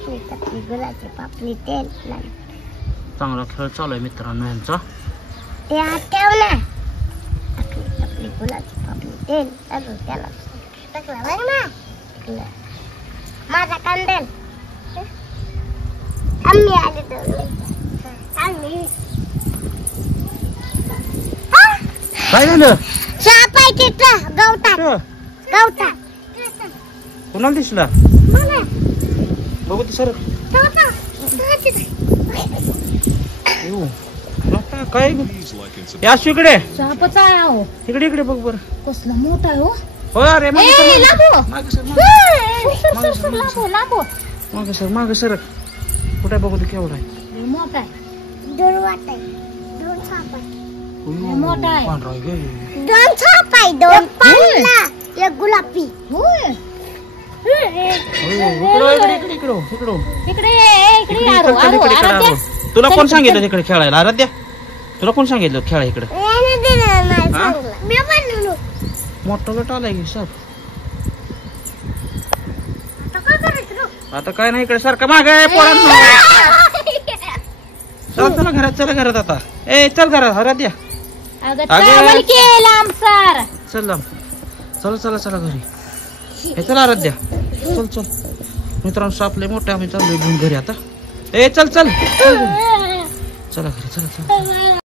टपली टपली गुलाची पापली तेल लागलं. चांगला खेळ चालू आहे मित्रांनो यांचा. ते ठेव ना. टपली टपली गुलाची पापली तेल लागलं त्याला टाकलं बघ ना. टाकलं. माझा कांदेल आम्ही आले तर आम्ही काय झालं? साप आहे तिथं गवतात गवतात. कोणाला दिसला? मला बघू ते सर. गवतात. काय या इकडे सापच आहे अहो. इकडे इकडे बघ बर. कसला मोठा आहे हो. हो अरे मागे सर, मागे सर. कुठे बघू ते केवढा आहे. मोठा आहे. दोन वाट आहे. दोन साप आहे. मोठा आहे. पांढरा आहे गं. दोन साप आहे. दोन पांढरा एक गुलाबी. होय. इकडे इकडे इकडे इकडे इकडे आरो आरो आराध्या. तुला कोण सांगितलं तिकडे खेळायला? आराध्या तुला कोण सांगितलं खेळा इकडे? मी म्हणलो मोठा गट आलाय की सर. काय करायचं रे? आता काय नाही इकडे सारखं मागे पोरांनो. चला चला घरात, चला घरात आता. ए चल घरात आराध्या. अगं चावल केलं आमसार. चल चला चला चला घरी. हे चला आराध्या चल चल. मित्रांनो सापले मोठे आम्ही चाललोय घेऊन घरी आता. ए चल चल चला घरी चला चला.